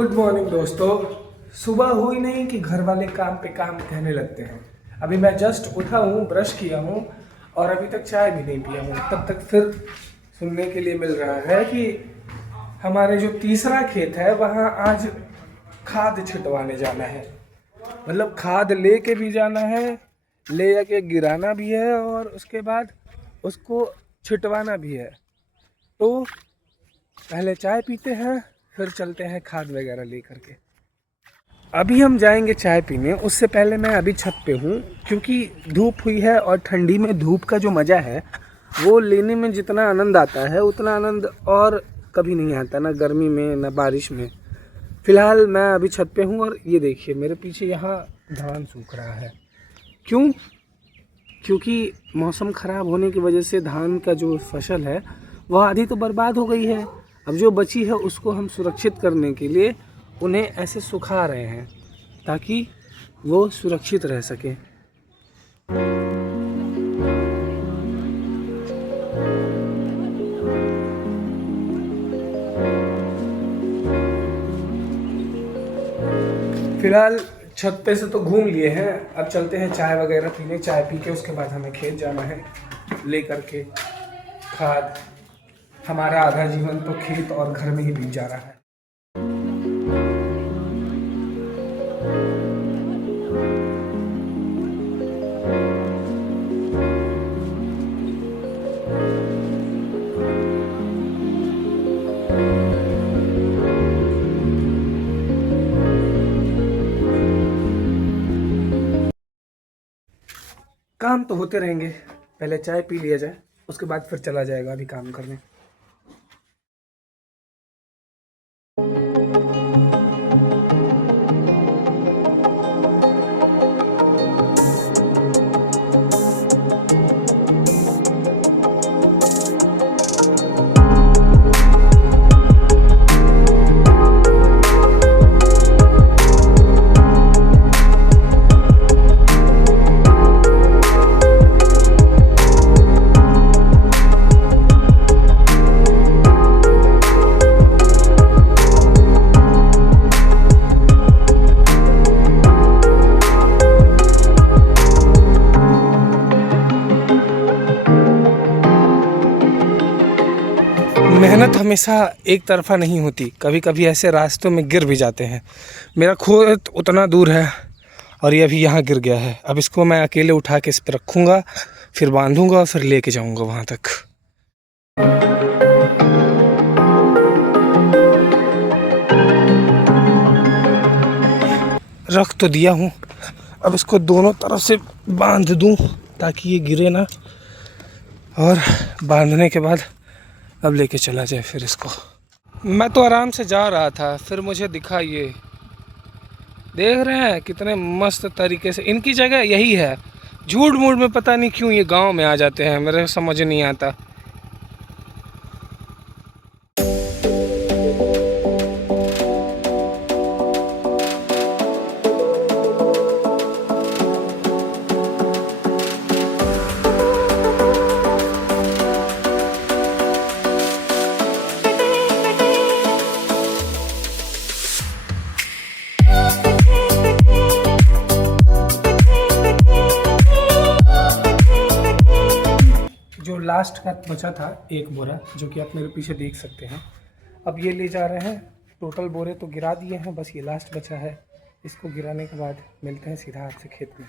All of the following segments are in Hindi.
गुड मॉर्निंग दोस्तों। सुबह हुई नहीं कि घर वाले काम पे काम कहने लगते हैं। अभी मैं जस्ट उठा हूँ, ब्रश किया हूँ और अभी तक चाय भी नहीं पिया हूँ। तब तक फिर सुनने के लिए मिल रहा है कि हमारे जो तीसरा खेत है वहाँ आज खाद छिटवाने जाना है। मतलब खाद लेके भी जाना है, ले जाके गिराना भी है और उसके बाद उसको छिटवाना भी है। तो पहले चाय पीते हैं, फिर चलते हैं खाद वगैरह लेकर के। अभी हम जाएंगे चाय पीने, उससे पहले मैं अभी छत पे हूँ क्योंकि धूप हुई है और ठंडी में धूप का जो मज़ा है वो लेने में जितना आनंद आता है उतना आनंद और कभी नहीं आता, ना गर्मी में ना बारिश में। फ़िलहाल मैं अभी छत पे हूँ और ये देखिए मेरे पीछे यहाँ धान सूख रहा है। क्यों? क्योंकि मौसम ख़राब होने की वजह से धान का जो फसल है वह आधी तो बर्बाद हो गई है। अब जो बची है उसको हम सुरक्षित करने के लिए उन्हें ऐसे सुखा रहे हैं ताकि वो सुरक्षित रह सके। फिलहाल छत पे से तो घूम लिए हैं, अब चलते हैं चाय वगैरह पीने। चाय पी के उसके बाद हमें खेत जाना है लेकर के खाद। हमारा आधा जीवन तो खेत और घर में ही बीत जा रहा है। काम तो होते रहेंगे, पहले चाय पी लिया जाए उसके बाद फिर चला जाएगा अभी काम करने। मेहनत हमेशा एक तरफा नहीं होती, कभी कभी ऐसे रास्तों में गिर भी जाते हैं। मेरा खेत उतना दूर है और ये अभी यहाँ गिर गया है। अब इसको मैं अकेले उठा के इस पर रखूँगा, फिर बांधूँगा और फिर लेके जाऊँगा वहाँ तक। रख तो दिया हूँ, अब इसको दोनों तरफ से बांध दूँ ताकि ये गिरे ना, और बांधने के बाद अब लेके चला जाए फिर इसको। मैं तो आराम से जा रहा था, फिर मुझे दिखा ये, देख रहे हैं कितने मस्त तरीके से। इनकी जगह यही है, झूठ मूठ में पता नहीं क्यों ये गांव में आ जाते हैं, मेरे समझ नहीं आता। जो लास्ट का बचा था एक बोरा, जो कि आप मेरे पीछे देख सकते हैं, अब ये ले जा रहे हैं। टोटल बोरे तो गिरा दिए हैं, बस ये लास्ट बचा है। इसको गिराने के बाद मिलते हैं सीधा आपसे खेत में।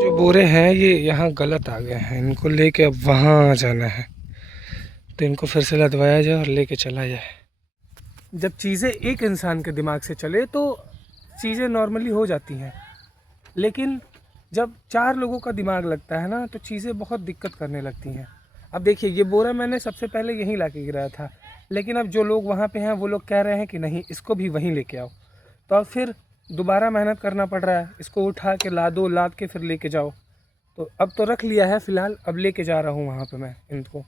जो बोरे हैं ये यहाँ गलत आ गए हैं, इनको लेके अब वहाँ जाना है, तो इनको फिर से लदवाया जाए और लेके चला जाए। जब चीज़ें एक इंसान के दिमाग से चले तो चीज़ें नॉर्मली हो जाती हैं, लेकिन जब चार लोगों का दिमाग लगता है ना तो चीज़ें बहुत दिक्कत करने लगती हैं। अब देखिए ये बोरा मैंने सबसे पहले यहीं ला के गिराया था, लेकिन अब जो लोग वहाँ पे हैं वो लोग कह रहे हैं कि नहीं इसको भी वहीं लेके आओ, तो अब फिर दोबारा मेहनत करना पड़ रहा है। इसको उठा के लादो, लाद के फिर लेके जाओ। तो अब तो रख लिया है फ़िलहाल, अब लेके जा रहा हूँ वहाँ पे मैं इनको।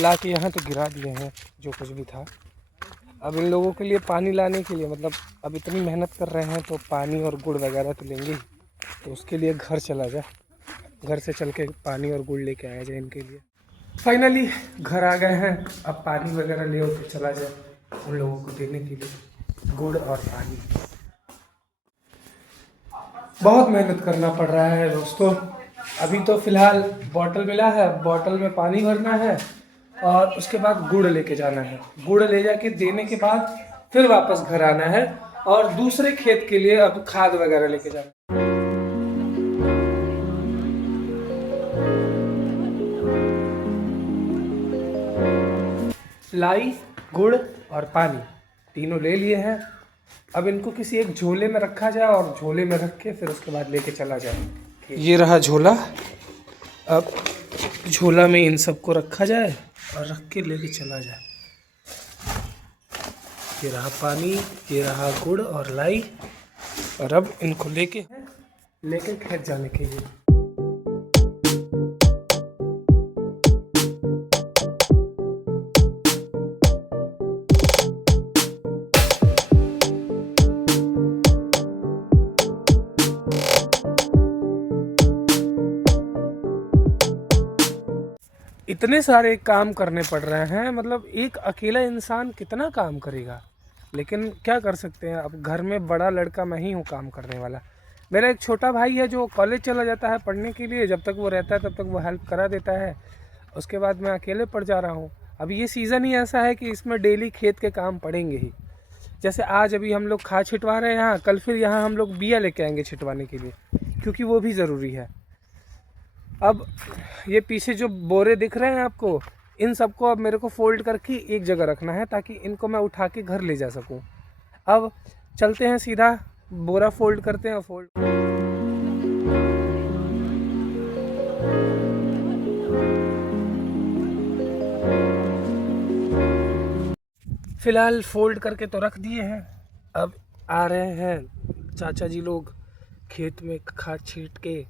ला के यहाँ तो गिरा दिए हैं जो कुछ भी था। अब इन लोगों के लिए पानी लाने के लिए, मतलब अब इतनी मेहनत कर रहे हैं तो पानी और गुड़ वगैरह तो लेंगे ही, तो उसके लिए घर चला जाए, घर से चल के पानी और गुड़ लेके आया जाए इनके लिए। फाइनली घर आ गए हैं, अब पानी वगैरह ले के चला जाए उन लोगों को देने के लिए गुड़ और पानी। बहुत मेहनत करना पड़ रहा है दोस्तों। अभी तो फ़िलहाल बॉटल मिला है, बॉटल में पानी भरना है और उसके बाद गुड़ लेके जाना है। गुड़ ले जाके देने के बाद फिर वापस घर आना है और दूसरे खेत के लिए अब खाद वगैरह लेके जाना है। लाई, गुड़ और पानी तीनों ले लिए हैं। अब इनको किसी एक झोले में रखा जाए और झोले में रख के फिर उसके बाद लेके चला जाए। ये रहा झोला, अब झोला में इन सबको रखा जाए और रख के लेके चला जाए। ये रहा पानी, ये रहा गुड़ और लाई, और अब इनको लेके खेत जाने के लिए। इतने सारे काम करने पड़ रहे हैं, मतलब एक अकेला इंसान कितना काम करेगा, लेकिन क्या कर सकते हैं। अब घर में बड़ा लड़का मैं ही हूँ काम करने वाला। मेरा एक छोटा भाई है जो कॉलेज चला जाता है पढ़ने के लिए, जब तक वो रहता है तब तक वो हेल्प करा देता है, उसके बाद मैं अकेले पड़ जा रहा हूँ। अब ये सीज़न ही ऐसा है कि इसमें डेली खेत के काम पड़ेंगे ही। जैसे आज अभी हम लोग खाद छिटवा रहे हैं यहाँ, कल फिर यहाँ हम लोग बिया लेके आएंगे छिटवाने के लिए, क्योंकि वो भी ज़रूरी है। अब ये पीछे जो बोरे दिख रहे हैं आपको, इन सबको अब मेरे को फोल्ड करके एक जगह रखना है ताकि इनको मैं उठा के घर ले जा सकूं। अब चलते हैं, सीधा बोरा फोल्ड करते हैं। फोल्ड फिलहाल फोल्ड करके तो रख दिए हैं। अब आ रहे हैं चाचा जी लोग खेत में खाद छीट के,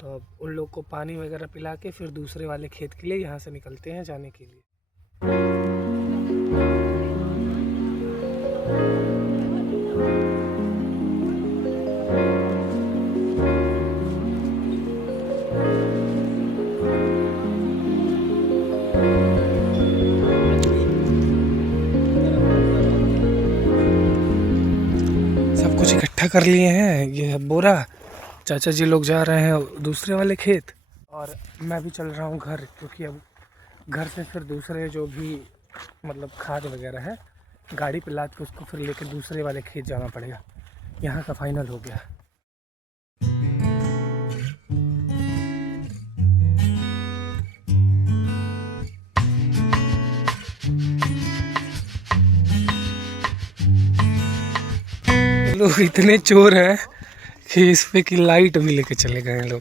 तो अब उन लोग को पानी वगैरह पिला के फिर दूसरे वाले खेत के लिए यहाँ से निकलते हैं जाने के लिए। सब कुछ इकट्ठा कर लिए हैं, ये है बोरा। चाचा जी लोग जा रहे हैं दूसरे वाले खेत और मैं भी चल रहा हूँ घर, क्योंकि अब घर से फिर दूसरे जो भी मतलब खाद वगैरह है गाड़ी पे लाद के उसको फिर लेके दूसरे वाले खेत जाना पड़ेगा। यहाँ का फाइनल हो गया। लोग इतने चोर हैं कि इस पे की लाइट भी लेके चले गए हैं लोग।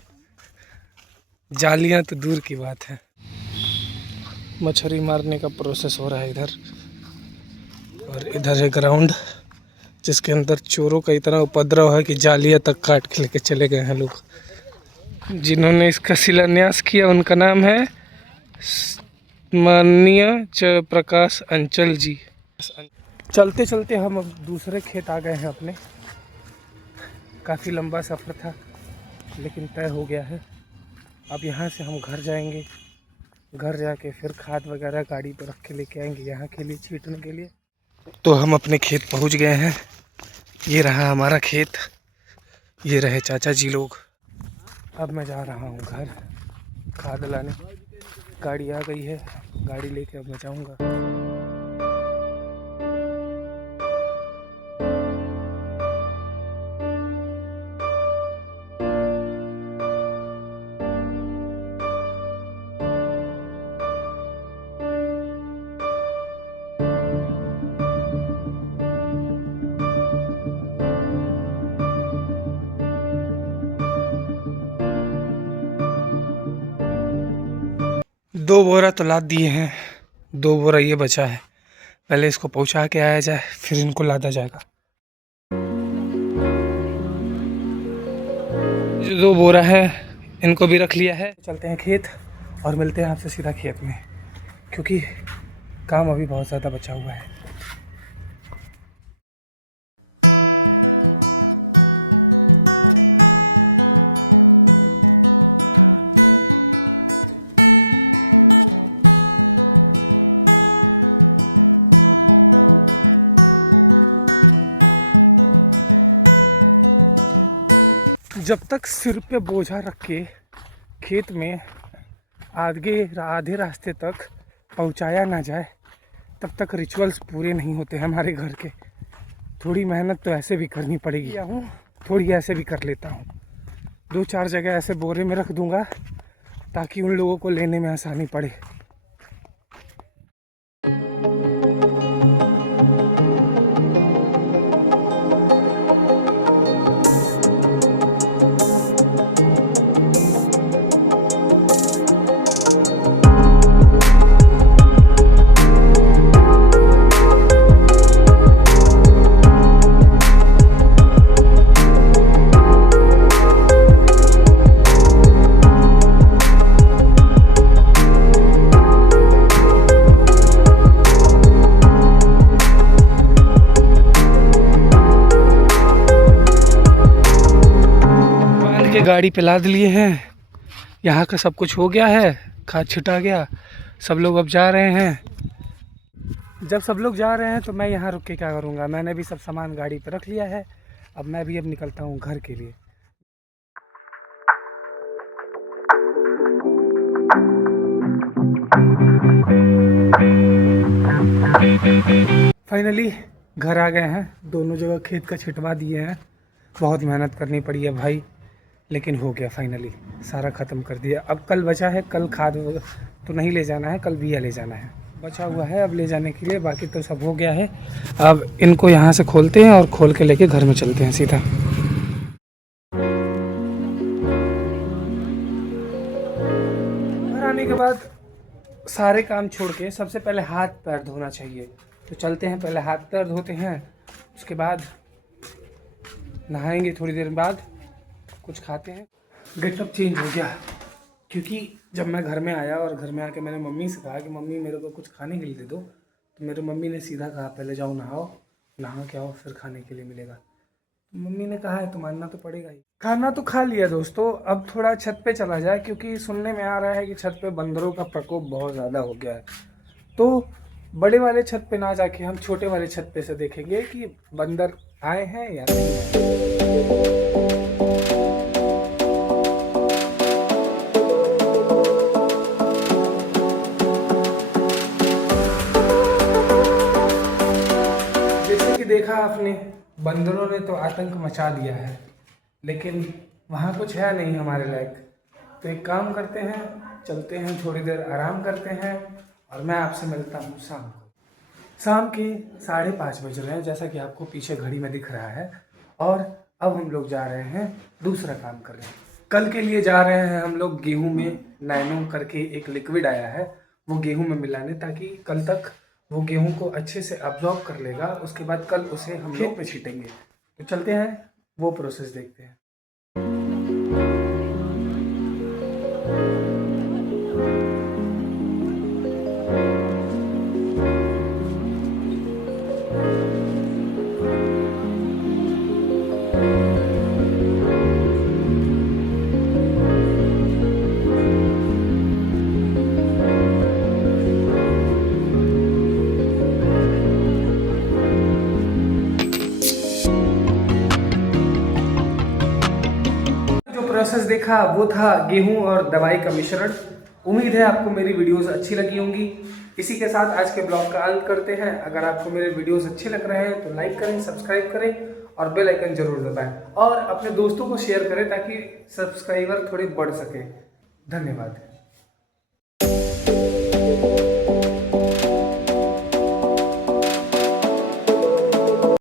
जालियां तो दूर की बात है। मछली मारने का प्रोसेस हो रहा है इधर, और इधर है ग्राउंड जिसके अंदर चोरों का इतना उपद्रव है कि जालियां तक काट के लेके चले गए हैं लोग। जिन्होंने इसका शिलान्यास किया उनका नाम है माननीय प्रकाश अंचल जी। चलते चलते हम अब दूसरे खेत आ गए हैं अपने। काफ़ी लंबा सफ़र था लेकिन तय हो गया है। अब यहाँ से हम घर जाएंगे, घर जाके फिर खाद वगैरह गाड़ी पर रख के लेके आएंगे यहाँ के लिए छीटने के लिए। तो हम अपने खेत पहुँच गए हैं। ये रहा हमारा खेत, ये रहे चाचा जी लोग। अब मैं जा रहा हूँ घर खाद लाने। गाड़ी आ गई है, गाड़ी लेके अब मैं जाऊँगा। 2 बोरा तो लाद दिए हैं, 2 बोरा ये बचा है। पहले इसको पहुंचा के आया जाए फिर इनको लादा जाएगा। जो 2 बोरा है इनको भी रख लिया है। चलते हैं खेत और मिलते हैं आपसे सीधा खेत में। क्योंकि काम अभी बहुत ज़्यादा बचा हुआ है। जब तक सिर पे बोझा रख के खेत में आधे रास्ते तक पहुंचाया ना जाए, तब तक रिचुअल्स पूरे नहीं होते हमारे घर के। थोड़ी मेहनत तो ऐसे भी करनी पड़ेगी। थोड़ी ऐसे भी कर लेता हूँ, 2-4 जगह ऐसे बोरे में रख दूँगा ताकि उन लोगों को लेने में आसानी पड़े। गाड़ी पे लाद लिए हैं, यहाँ का सब कुछ हो गया है, खाद छिटा गया, सब लोग अब जा रहे हैं। जब सब लोग जा रहे हैं तो मैं यहाँ रुक के क्या करूँगा, मैंने भी सब सामान गाड़ी पे रख लिया है। अब मैं भी निकलता हूँ घर के लिए। फाइनली घर आ गए हैं, दोनों जगह खेत का छिटवा दिए हैं। बहुत मेहनत करनी पड़ी है भाई, लेकिन हो गया फाइनली, सारा ख़त्म कर दिया। अब कल बचा है, कल खाद तो नहीं ले जाना है, कल बिया ले जाना है, बचा हुआ है अब ले जाने के लिए। बाकी तो सब हो गया है। अब इनको यहाँ से खोलते हैं और खोल के लेके घर में चलते हैं सीधा। घर आने के बाद सारे काम छोड़ के सबसे पहले हाथ पैर धोना चाहिए, तो चलते हैं, पहले हाथ पैर धोते हैं, उसके बाद नहाएंगे, थोड़ी देर बाद कुछ खाते हैं। गेटअप चेंज हो गया, क्योंकि जब मैं घर में आया और घर में आके मैंने मम्मी से कहा कि मम्मी मेरे को कुछ खाने के लिए दे दो, तो मेरे मम्मी ने सीधा कहा पहले जाओ नहाओ, नहा के आओ फिर खाने के लिए मिलेगा। मम्मी ने कहा है तो मानना तो पड़ेगा ही। खाना तो खा लिया दोस्तों, अब थोड़ा छत पे चला जाए, क्योंकि सुनने में आ रहा है कि छत पे बंदरों का प्रकोप बहुत ज़्यादा हो गया है। तो बड़े वाले छत पे ना जाके हम छोटे वाले छत पे से देखेंगे कि बंदर आए हैं या नहीं। देखा आपने, बंदरों ने तो आतंक मचा दिया है, लेकिन वहाँ कुछ है नहीं हमारे लायक। तो एक काम करते हैं, चलते हैं, थोड़ी देर आराम करते हैं और मैं आपसे मिलता हूँ शाम को। शाम के 5:30 बज रहे हैं, जैसा कि आपको पीछे घड़ी में दिख रहा है। और अब हम लोग जा रहे हैं दूसरा काम कर रहे हैं। कल के लिए जा रहे हैं हम लोग गेहूँ में नैनो करके एक लिक्विड आया है, वो गेहूँ में मिलाने, ताकि कल तक वो गेहूं को अच्छे से अब्जॉर्ब कर लेगा। उसके बाद कल उसे हम खेत में छीटेंगे। तो चलते हैं, वो प्रोसेस देखते हैं। प्रोसेस देखा वो था गेहूं और दवाई का मिश्रण। उम्मीद है आपको मेरी वीडियोस अच्छी लगी होंगी। इसी के साथ आज के ब्लॉग का अंत करते हैं। अगर आपको मेरे वीडियोस अच्छे लग रहे हैं तो लाइक करें, सब्सक्राइब करें और बेल आइकन जरूर दबाएं और अपने दोस्तों को शेयर करें ताकि सब्सक्राइबर थोड़े बढ़ सके। धन्यवाद।